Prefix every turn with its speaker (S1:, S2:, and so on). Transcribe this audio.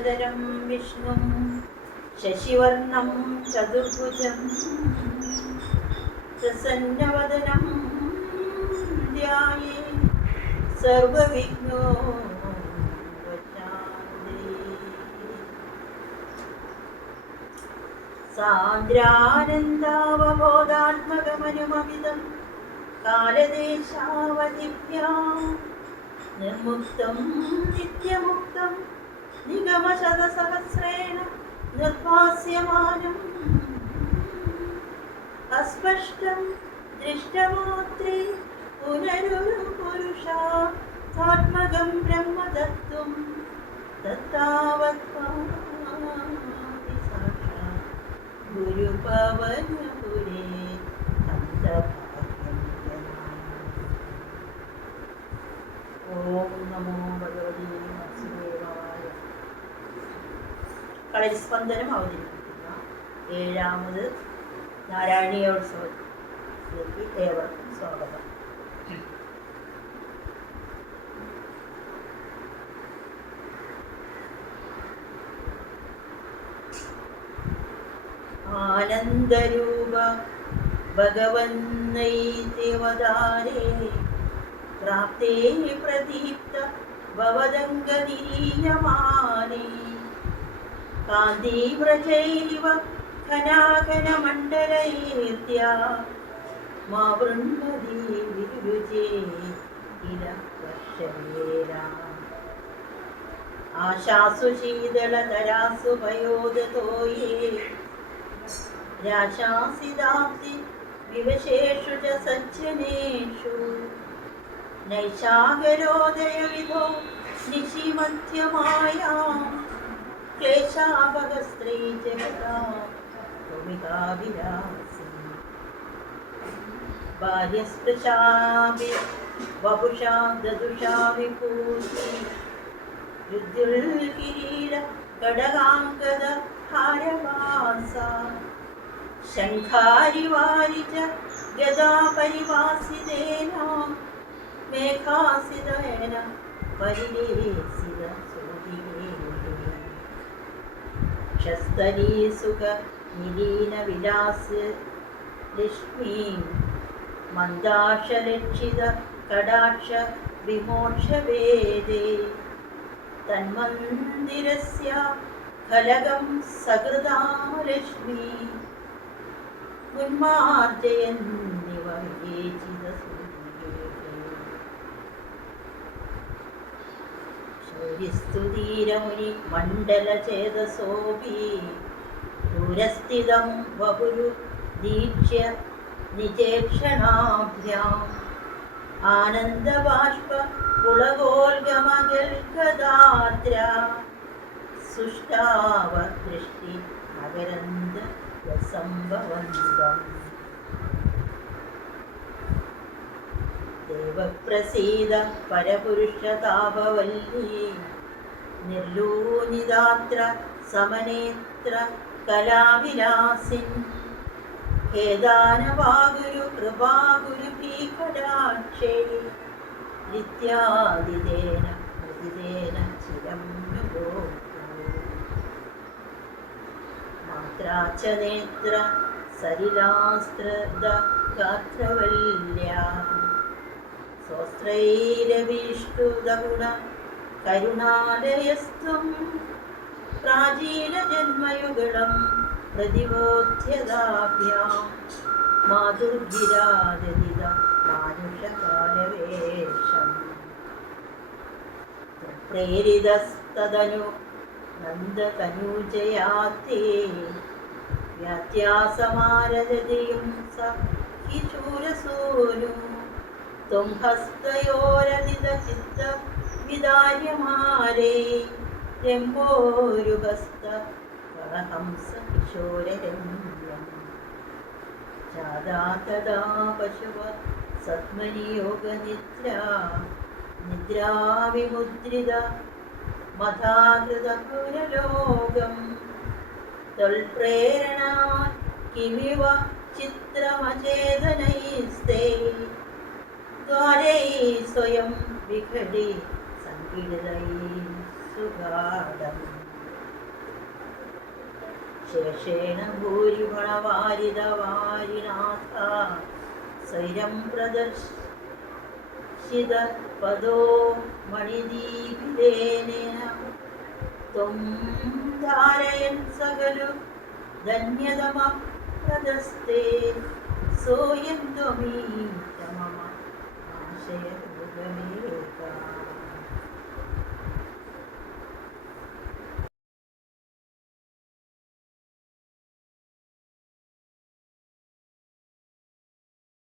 S1: വിഷ്ണും ശശിവർണം ചതുർഭുജം പ്രസന്നവദനം ധ്യായേ സർവവിഘ്നോ സാന്ദ്രാനന്ദാവബോധാത്മകമനുമമിതം കാലദേശാവധിഭ്യാം നിർമുക്തം നിത്യമുക്തം निगमशतसहस्रेण निर्भास्यमानम् अस्पष्टं दृष्टमात्रे पुनरुपुरुषात्मकं ब्रह्म दत्तुं दत्तावत् गुरुपवनपुरे ॐ नमो भगवती കളരിസ്പന്ദനം അവതരിപ്പിക്കുന്ന ഏഴാമത് നാരായണീയോത്സവത്തിലേക്ക് ഏവർക്കും സ്വാഗതം. ആനന്ദരൂപ ഭഗവന്നൈതിവതാരേ പ്രാപ്തേ പ്രദീപ്ത കാന്തീവ്രജൈരിവ മാ വൃണ്മതി വിരുചേ ഇല വർഷവേരാ ആശാസു ശീതളതരാസു ഭയോദതോയേ രാശാസിദാബ്ദി വിവശേഷു ച സജ്ജനേഷു നൈശാഗരോദയവിധോ നിശിമധ്യമായാം. क्लेशाभगस्त्री जगता भूमिकाभिलासी बाह्यस्पृशाभि वपुषा शङ्खारिवारि च गदा परिवासितेन मेघासितेन परिदेसित सूर्ये ക്ഷസ്തരീസുഖ നിലീന വിലാസ് ലക്ഷ്മീം മന്ദാശലക്ഷിത കടാക്ഷ വിമോക്ഷവേദേ. തന്മന്ദിരസ്യ ഫലകം സകൃതാമലക്ഷ്മി ഉന്മാർജയന്നിവ ശൗര്യസ്തുതീരമുനി മണ്ഡലചേതസോപി. ദൂരസ്ഥിതം ബഹുരു ദീക്ഷ്യ നിചേക്ഷണാഭ്യാം. ആനന്ദബാഷ്പ കുളഗോൽഗമഗൽഗദാദ്ര സുഷ്ടാവ ദൃഷ്ടി മകരന്ദ സംഭവന്തം ദേവപ്രസീത പരപുരുഷതാപവല്ലി നിർലൂനിതാത്ര സമനേത്ര കലാവിലാസിൻ. ഖേദാനവാഗുരു കൃപാഗുരു ഭീകടാക്ഷേ നിത്യാദിതേന പ്രതിദേന ചിരം മാത്രാച്ച നേത്ര സരിലാസ്ത്രദ ഗാത്രവല്യാ സ്വസ്ത്രൈരഭീഷ്ടുതഗുണ കരുണാലയസ്ത്വം പ്രാചീനജന്മയുഗളം പ്രതിബോധ്യതാഭ്യാം. മാതുർഗിരാജതിത മാനുഷകാലവേഷം. പ്രേരിതസ്തനു നന്ദതനൂജയാത്തേ വ്യാത്യാസമാരജതിയും സ കിശൂരസൂനു ചിത്ത വിദാര്യമാരേ രംഭോരുഹസ്ത ഹംസ കിശോരരമ്യം. ജാതാ തദാ പശുവ സത്മനിയോഗനിദ്ര നിദ്രാവിമുദ്രിത മഥാകൃതപുരലോകം. കിമിവ ചിത്രമചേതനൈസ്തേ. സ്വയം വിഘടി സങ്കീർണൈ സുഗാഢം ശേഷേണ ഭൂരിഗുണവാരിതവാരിനാഥ സ്വൈരം പ്രദർശിത പദോ മണിദീപിതേന ത്വം ധാരയൻ സകലു ധന്യതമ പ്രദസ്തേ സോയം ത്വമീ